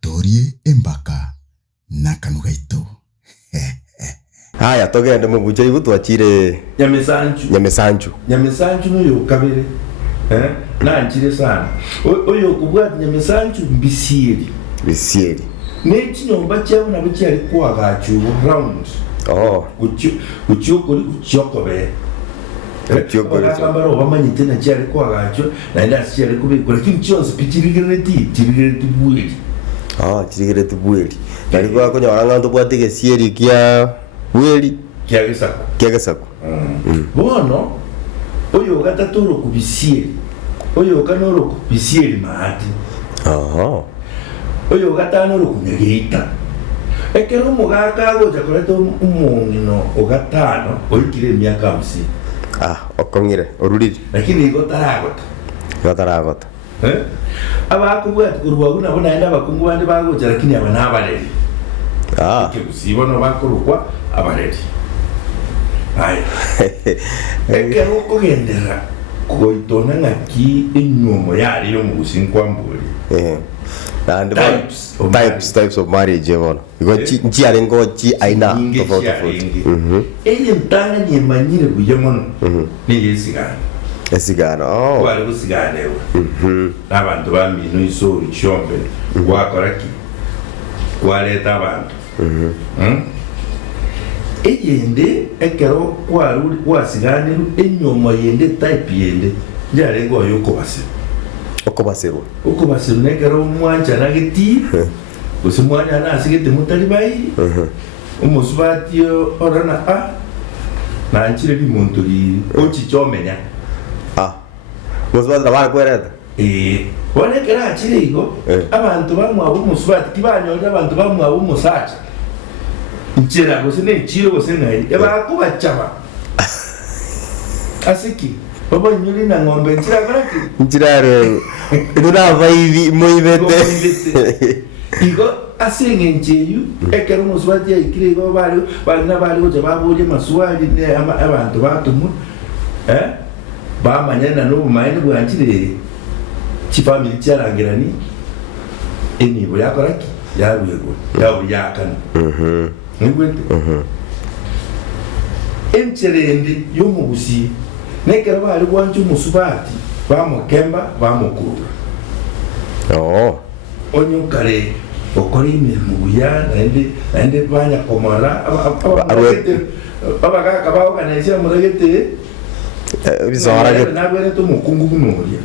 Torie embaka nakanugaito. Haya togende mubuche ibu twachire Nyamesanju nuyo kabere nanchire sana oyo kubwati Nyamesanju mbisieri nechinyomba cyawe nabo cyari kwagachu round uchiokore akambaro bamanyite na cyari kwagachu na ndasi cyari kubikora kintu cyose pikirigereti bweli nalikuwa konya waranga bwatike sieri kia bweli kia gesako bono oyo gatatoro kubisieri oyo kanoro kubisieri mahati oyo gatanoro kunyegeita ekero mugaka goja koreto umungino ogatano oyikire myaka 50 okongire oruriri lakini gotaragota abakubwati kurwaguna bonaenda bakungu bandi bagoja lakini aba nabareri kikusibono bakorukwa abareri ekero kugendera kugoitona ngaki enyomo yari yo mugusinkwamburi types of marriage evono nchi arengo chi aina tofauti eye mtanga ni manyire buyemono ni yesigana wale busigana abantu bamino isoro chombe wakoraki wale tabantu eyende ekero kwaru wasiganiru enyomo yende type yende yarengo yokobase okobasero nekero mwanja nageti usimwanya nasigete mutari bai umusubatio orana na nchire bimonturi ochichomenya musubati nabara kwereta wone kera achirigo abantu bamwe abo musubati kibanyoje abantu bamwe abo musacha nchira gosene nchiro gosene yabakubachaba asiki baba nyuri na ngombe nchira baraki nchiraro ndurava hivi moibete igo asinge ncheyu ekero musubati ikirigo bari goje babuje maswali ne abantu batumu bamanyana no bumayene bwanchire chifamily cyarangirani enibo yakoraki yarwego yakana ngwete encherende yo mubusi nekera bari gwanju musubati bamukemba bamukurura onyukare okori imirimo buya nende banya komara abagaka baoganisha muragete bizarage nabwere to mukungu kunoria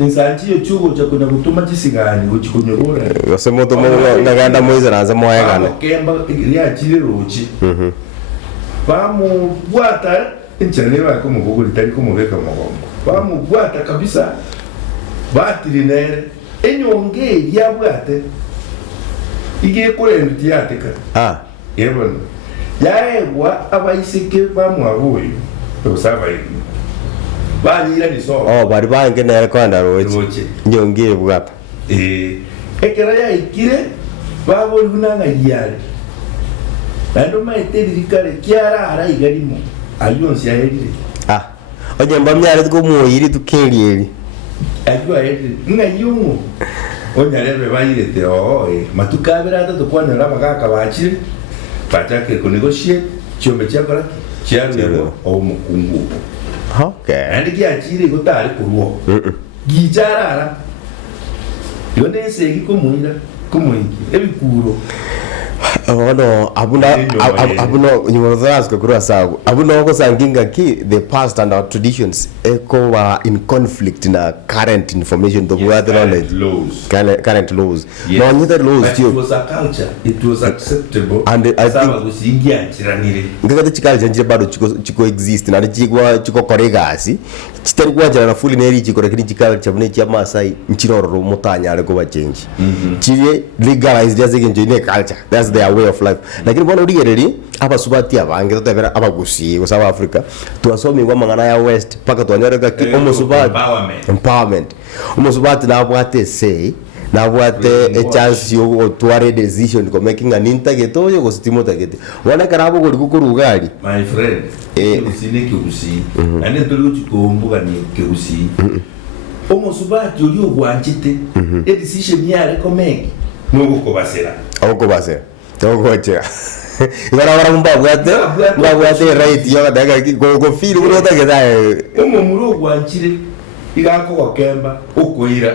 insanchi chugo cha kuna gutuma chisigani guchikunyobora yose moto ngaganda moiza naza moyagana kemba ya chire rochi bamu bwata inchane ba ko muguguri tari ko mubeka mugongo bamu bwata kabisa batirinere enyonge ya bwate igiye kuremiti yateka yebona yaewa abaisike bamu abuyo usaba hivi banyira ni so bari bange nere kwanda roche nyonge bwata ekera ya ikire babo lunanga yare nando maiteri dikare kiara ara igarimo ayonsi ayirire oje mbamyare tuko moyiri tukerieri ajwa ayirire ngayumu onyarebe bayirete matukabera tukwana rabagaka bachire batake ko negotiate chombe cyakora cyarwego mukungu andi gyachire gutari kuruo gijarara yone segi kumuira kumuiki ebikuro abuno nyumozarazwe kurwa sago abuno ko sanginga ki the past and our traditions echo in conflict na current information the world knowledge current laws no neither laws it was a culture, it was acceptable and I think gusingia chiranire ngaka chikalja nje bado chiko exist na chiko koregasi chitari kwaja na fully neri chiko rekini chikalja bune cha Masai nchiroro mutanya ale ko bachange chiye legalize just again join culture, that's their way of life. Lakini bwana uligereri aba subati abange totebera abagusi go South Africa tuasomi mangana ya West paka tuanyareka ki omusubati empowerment omusubati na bwate say nabwate a chance yo tware decision ko making an intergeto yo gostimo tagete wana karabo gori kukurugari my friend usine kigusi ane tolo chikombuga ni kigusi omosubati oli ogwanchite e decision yale ko make nuko kobasera togocha bara mbabwate right yo daga go feel uro tageta omomuro ogwanchire igako wakemba ukoira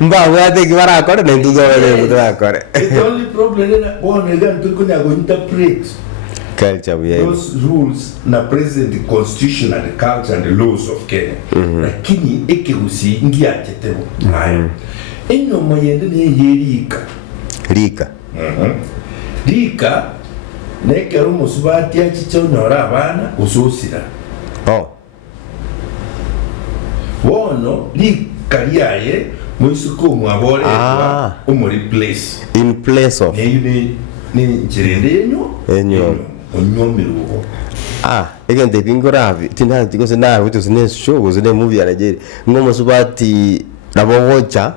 mbabwate kibara akore na ntuzo wale mutrakore the only problem is one again to go interpret culture we those rules na present constitution and culture and laws of Kenya lakini ekegusi ngiachetebo haya enyo moyende ne rika nekero musubati achicho nyora abana usosira wono likaliaye mwisuko mwabole umuri place in place of ni njirende enyo onyomirugo egende bingoravi tina tikose na vitu zine show zine movie anajeri ngomo subati nabogocha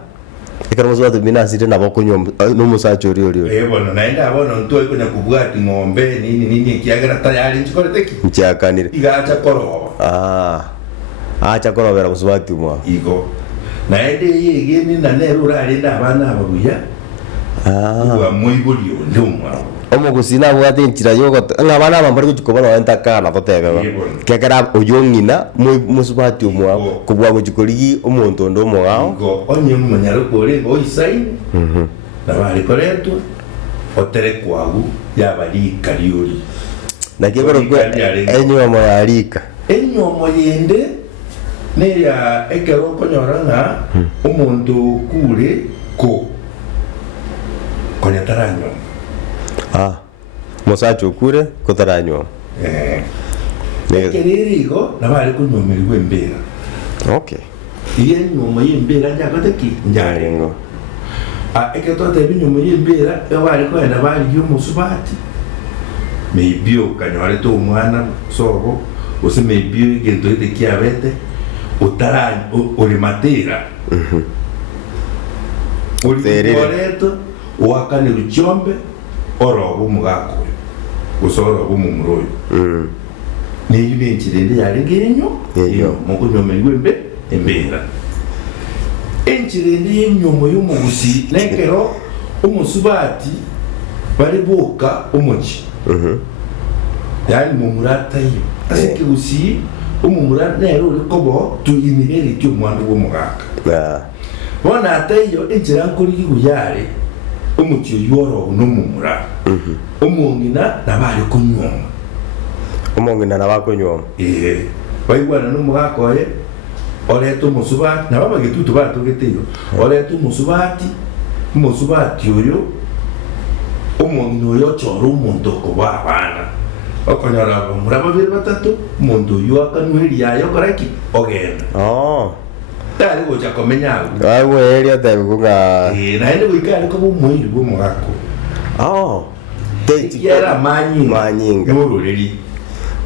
ekara musubati binasite nabokonyom no musacho rio bona naenda bona ntoy kunya kubwati ngombe nini kiagara tayari nchikorete nchakanire igacha koroba acha korobera musubati mwa igo naende yegeni na nerura arinda abana ababuya uwa moibolio ndumwa omugusina bwate nchira yogo ngabana bambari kuchikobana wantakana totebeba kekera oyongina musubati umwa kubwa kuchikoligi omuntu ndo mwao igo onye manyaro kore ngo isaini na bali koreto otere kwagu yabali kariuri na kebero enyo moyalika enyo moyende neya ekero konyoranga umuntu kure ko konyataranywa musacho kure kotaranywa nekeririgo nabali kunyomerwe mbera iye nyoma yembera njakoteki njarengo eketo tebi nyoma yembera yabali ko enda bali yumusubati maybe okanyore to umwana sobo ose maybe gento ite kiabete utaranyo olimatera olitoreto wakane luchombe orobo mugako usoro bumumuroyo ni yune nchirende yale ngenyo mukunyomerwe embera enchirende yenyomo y'umugusi nekero umusubati bari boka umuchi yani mumurata yo asike gusi umumura nero likobo to inherit umwana w'umugaka bona atayo enjira nkuri guyare umucyo yoro n'umumura umungina nabali kunyoma umungina nabakonyoma bayibwana n'umugaka oye oreto musubati nababa gitutu batugeteyo oreto musubati oyo umungina oyo choro umuntu ko babana okonyara muraba babiri batatu umuntu oyo akanuheri yayo koraki ogenda tari gocha komenyago area tabi kunga naende goikare ko bumwiri bw'umugako yera manyinga n'urureri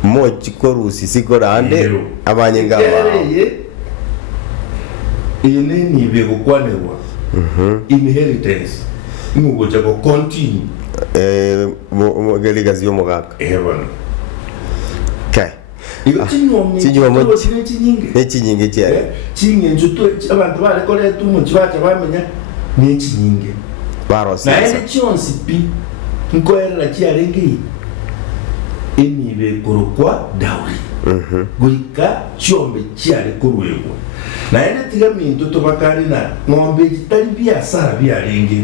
mochi korusi sikorande amanyinga ine nibe gukwanerwa inheritance ngogocha ko continue legacy y'umugaka bana ekinyinge cyane kingenje abantu barekore tumuci bacha bamenya n'ekinyinge barose naende cyonsi pi nkoerera cyarengeye enibe korokwa dauri guika cyombe cyare kurwego naende tigaminto tobakari na ngombe kitari biasara byarenge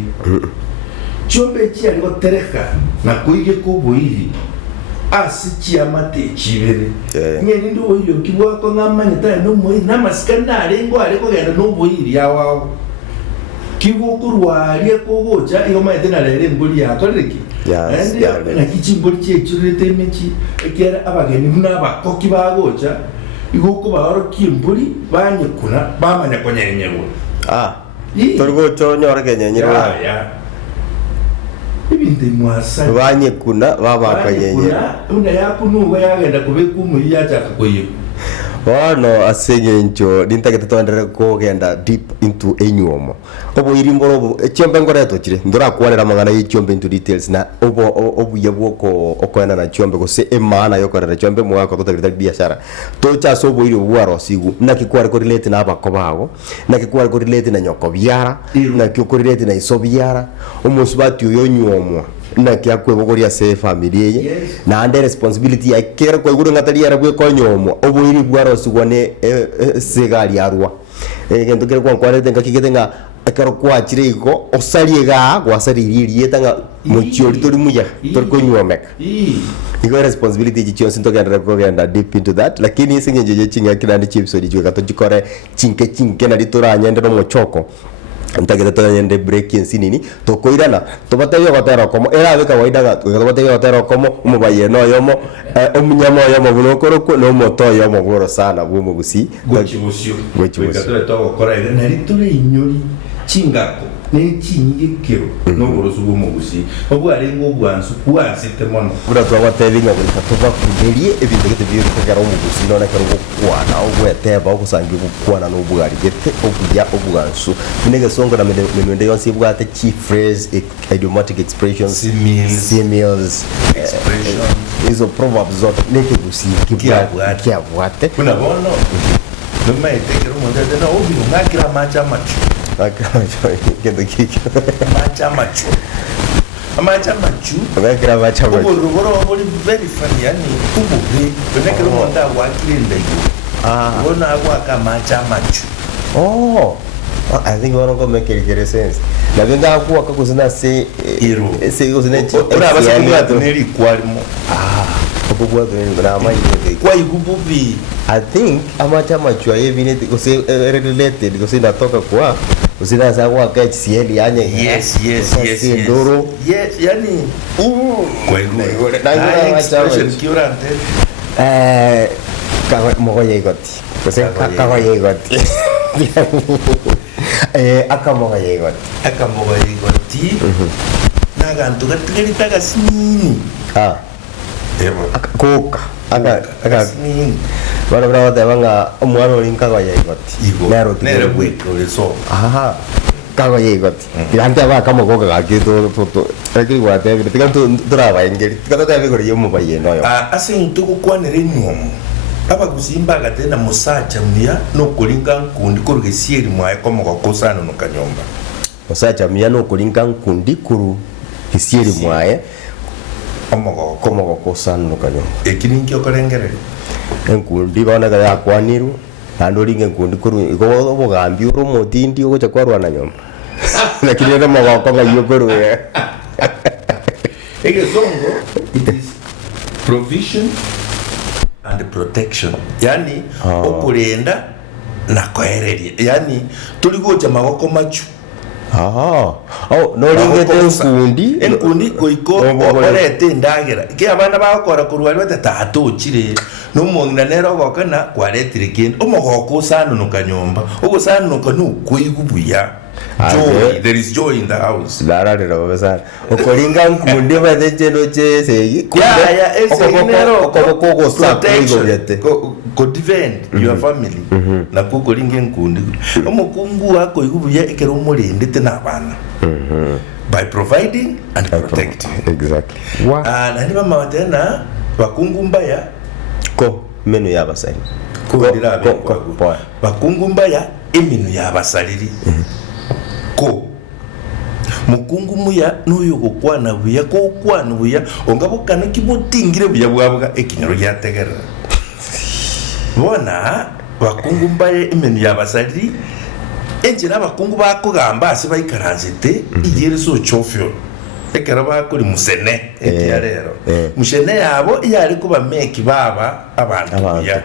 cyombe cyare gotereka na kuige kubuiri asi chiamate chibere ngeni ndo oyo kibwa ko ngamanya ta no moyi namasikanare ngo ariko genda no boyiri yawo kibo kurwari ko gocha iyo maite na rere mbuli yakoreki na kichimbuli chechurete mechi ekera abageni n'abakoki bagocha igoko bahoro kimbuli banyekuna bamanya konyenyewe torgo chonyora kenyenyerwa ibinde mwasa banyekuna babakanyenye una yakunuga yagenda kubeka umuyi yachaka koyibu Bono asengencho nintagete twandere kugenda deep into enyuomo obo irimboro chiombe ngoreto chire ndora kwanera magana yichiombe into details na obo yebwoko okwenda na chiombe gose emana yokorera chiombe mwako tutagirita biashara tocha sobo iri bwaro sigu na kikwara ko relate na abako bago na kikwara ko relate na nyoko biara na kikwara relate na iso biara omusubati yo nyuomo na kia kwebugoria se family ye na ande responsibility ya kera kwa iguru ngatari ara bwe konyomo obuiri bwaro sugwane segari arwa gento kere kwa kware tenga kigete nga akaro kwa chire iko osarie ga gwasariri yetanga muchiori tori muya tori konyomeka iko responsibility jicho sinto ganda ko ganda deep into that lakini singe je chinga kidandi chips odi chwe kato chikore chinke na ditoranya ndero mochoko ntagete tanyende break nsinini tokoirana tobatayo gotero komo era beka waidaga tobatayo gotero komo umubaye no yomo omunyama yomo bunokoro ko no moto yomo goro sana bwo gusi gochibusyo gochibusyo togokora ire nari turi inyori chingako n'ekinyigikiro n'oburozi bw'omuguzi obwarenga obwansu bwansite mono bura twabatevinga buri katuba kuberie ebintu gete byo kugara omuguzi none kero gukwana ogweteba ogusangi gukwana n'obugari gete obuya obwansu nige songo na menwende yonse bwate key phrase idiomatic expressions similes expressions izo proverbs zote neke gusi kibwate kuna bono noma etekero mondete na obi ngakira macha machu amacha machu ngakira macha machu uboro very funny yani ubube benekero monda wakire ndego wona agwaka macha machu I think one go make it sense na venga kuwa kakuzina se iro se kuzina chi ora basi atuneri kwarimo okubwa na amanye kwa igububi I think amacha machu ayevine kuse related kuse natoka kwa usina sawa KCL yani yes ndoro yes yani kwa igubu na expression curante kawa mogoye goti kuse kawa yegoti akamogoye goti nagantu gatigirita gasinini koka aka sinini bana brava tebanga omwana oli nkagoye goti nero gwekore so kagoye goti tigante ba kamogoka gakito toto akiri gwate tigantu turaba ingeri tigata bigori yo mubaye noyo asintu gukwanira enyomo abagusimba gatena musacha muya no kulinga nkundi kuruge sieri mwae komogoko sana no kanyomba musacha muya no kulinga nkundi kuru sieri mwae komogoko sana no kanyomba ekininki okorengerere enkundi bana ga yakwaniru ando linge nkundi kuru igo bogambi uro motindi ogocha kwarwa na nyomba lakini ndo mogoko ngayo kuru zongo it is provision and protection yani okulenda na kohereria yani tuligoja magoko machu no lingete enkundi koiko orete ndagera ke abana bakora kurwari batatato chire no mongina nero gokana kwaretire kindi omogoko sanu no kanyomba ogo sanu no kanu kuigubuya joy there is joy in the house lararira babasa okolinga nkundi badeje no chese ya ese inero okoko protection ko defend your family na kukolinga nkundi omukungu wako igubuya ekero mulindite nabana by providing and protecting exactly nani mama watena bakungu mbaya ko menu yabasari ko ndirabe bakungu mbaya eminu yabasaliri ko mukungu muya nuyo gukwana buya ko kwana buya ongabukana kibutingire buya bwabwa ekinyoro yategera bona bakungu mbaye emenu yabasaliri enjira bakungu bakugamba ase baikaranzete igire so chofyo ekera bakuri musene ekiya rero musene yabo yari kuba meki baba abantu buya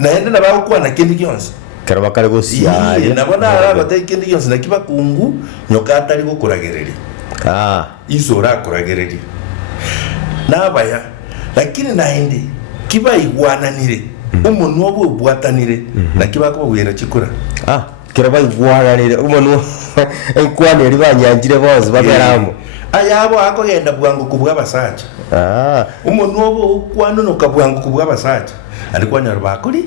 naende nabakwana kindi kyonse karaba kare gosia nabona arabate kindi kyonse nakiba kungu nyoka atari gukuragereri izora kuragereri nabaya lakini naende kiba igwananire umuntu wobo bwatanire nakiba ko bwera chikura kiraba igwananire umuntu enkwane ri banyanjire bose baberamo ayabo akogenda bwangu kubwa basacha umuntu obo ukwano nokabwangu kubwa basacha alikuwa nyaro bakuri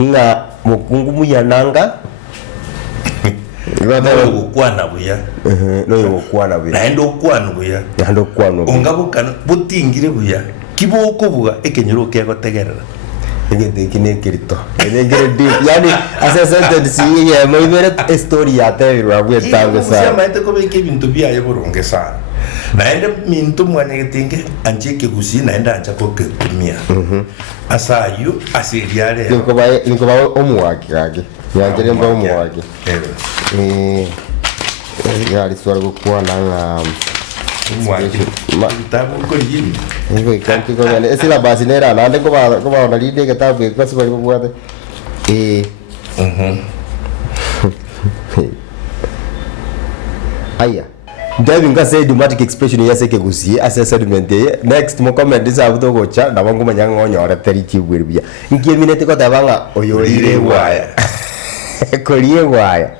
nga mukungu muyananga no gukwana buya no gukwana buya naendo ukwana buya naendo ukwana ungabukana butingire buya kiboko buga ekenyero kegotegerera egende kine kirito egere deep yani assessment si ya moivere story ya tebirwa bwetango sa sema ete ko beke bintu bya yeburonge sana naende mintu mwana getinge anjeke gusi naenda anja ko ketumia asayo asiriare niko ba omuwaki kage yangere mba omuwaki yali swara gukwana nga omuwaki tabu ko yini niko ikanti ko yale esila basi nera nande ko ba na lide ke tabu ko sibo bwate aya David nga say dramatic expression ya seke gusi assessment next mo comment isa buto gocha na bangu manyanga onyora teri chibwiribya ngiye minute ko tabanga oyoire waya korie waya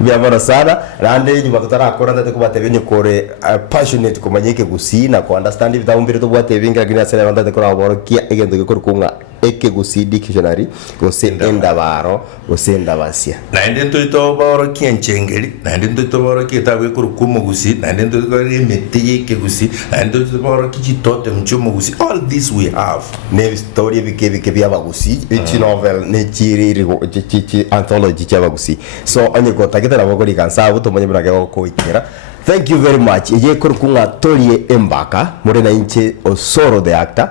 byabara sana rande nyuma tutarakora ndate kubatebenye kore passionate kumanyike gusi na ko understand bitabumbire to bwate binga gina sene ndate kora borokia egendo gikora kunga eke gusi dictionary gose enda baro gose enda basia na ende to borokia nchengeri na ende to borokia tabwe kuru kumu gusi na ende to kore meti ke gusi na ende to borokia chitote mchumo gusi all this we have ne story bike byaba gusi each novel ne chiri chichi anthology chaba gusi so anye ko tageta bogori kansa buto manye brage ko ikera. Thank you very much ije kuru kunga Torie Embaka muri na inche Osoro the actor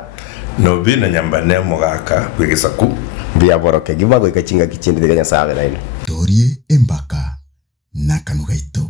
no bina nyambane mugaka bwigisaku bia boroke gimago ikachinga kichindi de Nyasaye na ino Torie Embaka Nakanugaito.